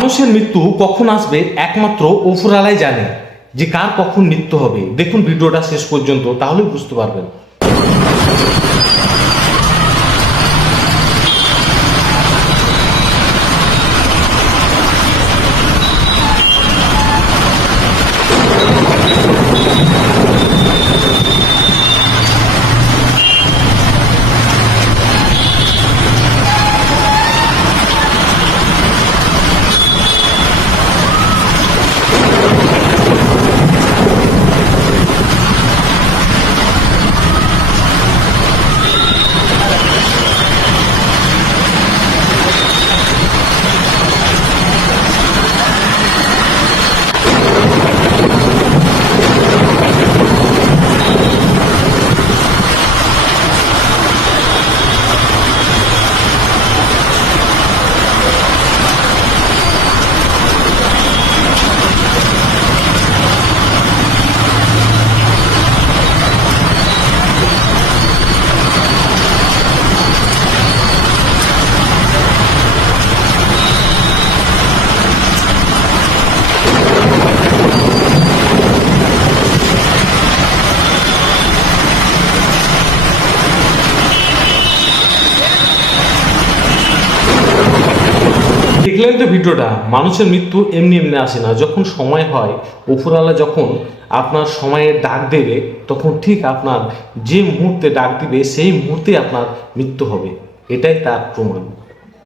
মানুষের মৃত্যু কখন আসবে একমাত্র ওপরওয়ালাই জানে যে কার কখন মৃত্যু হবে। দেখুন ভিডিওটা শেষ পর্যন্ত, তাহলে বুঝতে পারবেন। দেখলেন তো ভিডিওটা। মানুষের মৃত্যু এমনি এমনি আসে না, যখন সময় হয়, উপরওয়ালা যখন আপনার সময়ে ডাক দেবে, তখন ঠিক আপনার যে মুহূর্তে ডাক দিবে সেই মুহূর্তে আপনার মৃত্যু হবে। এটাই তার প্রমাণ।